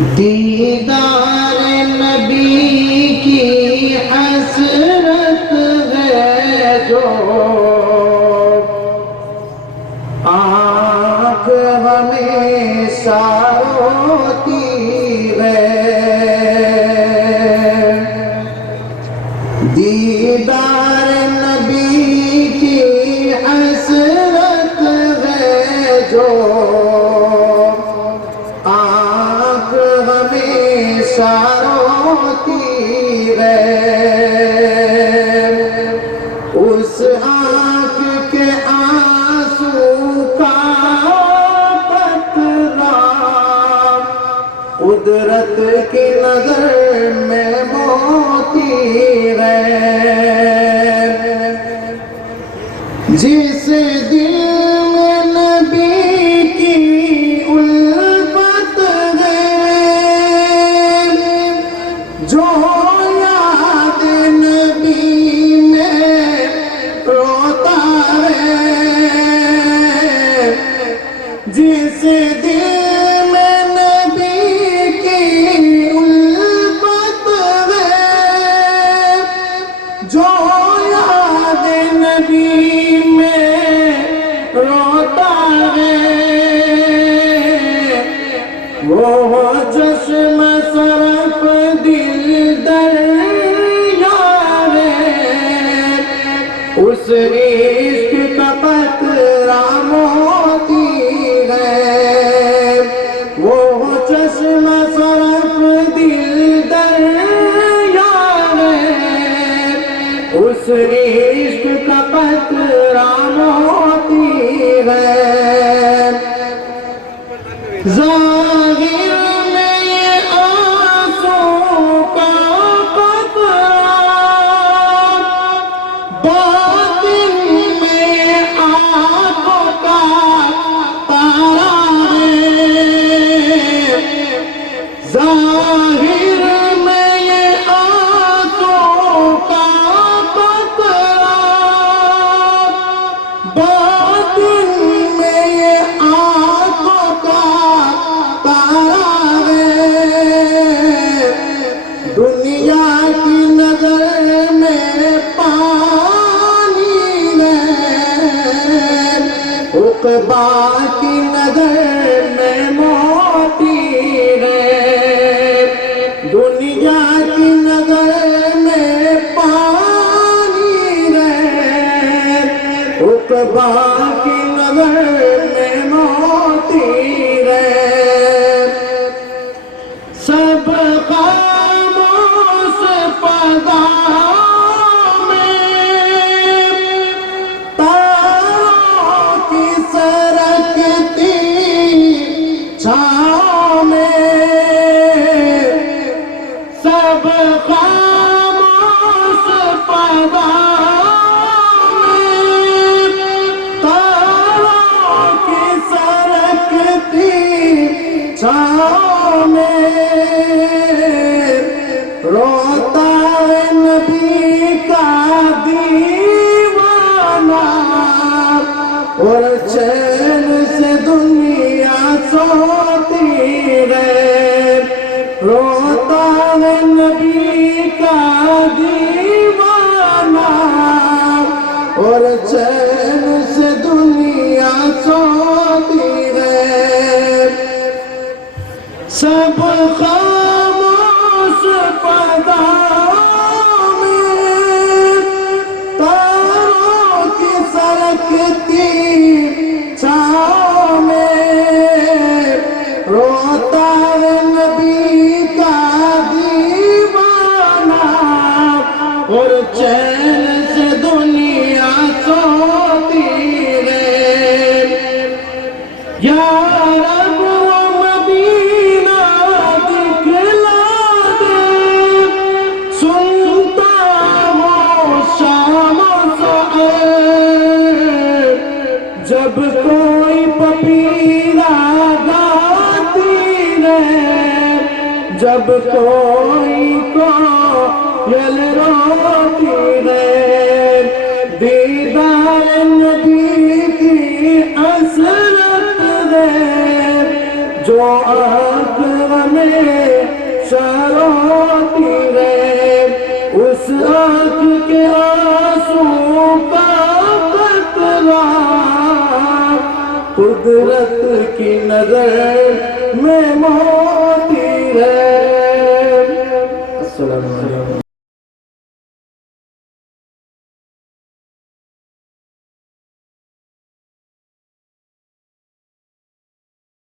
دیدار نبی کی حسرت ہے جو آنکھ ہمیشہ روتی ہے۔ دیدار نبی کی حسرت ہے جو آنکھ ہمیشہ روتی ہے۔ اس آنکھ کے آنسو کا قطرہ قدرت کی نظر میں موتی ہے۔ جس دل میں نبی کی الفت ہے، جو یاد نبی میں روتا ہے، جس دل میں نبی کی الفت ہے، جو یاد نبی میں روتا ہے، وہ چشم صرف دل دریا ہے، اس عشق کا قطرہ موتی ہے۔ وہ چشم صرف دل دریا ہے، اس عشق کا قطرہ موتی ہے۔ ظاہر میں یہ آنسو کا قطرہ، باطن میں آنکھوں کا تارا ہے۔ ظاہر میں یہ آنسو کا قطرہ، باطن میں یہ آنکھوں کا تارا ہے۔ دنیا کی نظر میں پانی ہے، عقبا کی نظر میں موتی ہے۔ دنیا کی نظر میں پانی ہے، عقبا کی نظر میں موتی ہے۔ سب خاموش فضا میں تاروں کی سرکتی چھاؤں میں، سب خاموش فضا میں تاروں کی سرکتی چھاؤں میں، روتا ہے نبی کا دیوانہ، اور چین سے دنیا سوتی ہے۔ روتا ہے نبی کا دیوانہ، اور چین سے دنیا سوتی ہے۔ سب خاموش فضا میں تاروں کی سرکتی چھاؤں میں، روتا ہے نبی کا دیوانہ، اور چین سے دنیا سوتی ہے۔ یا رب وہ مدینہ دکھلا دے، سنتا ہوں شام سحر، جب کوئی پپیلا گاتی ہے، جب کوئی کوئل روتی ہے۔ دیدار نبی کی حسرت ہے جو آنکھ ہمیشہ روتی رہے، اس آنکھ کے آنسو کا قطرہ قدرت کی نظر میں موتی ہے۔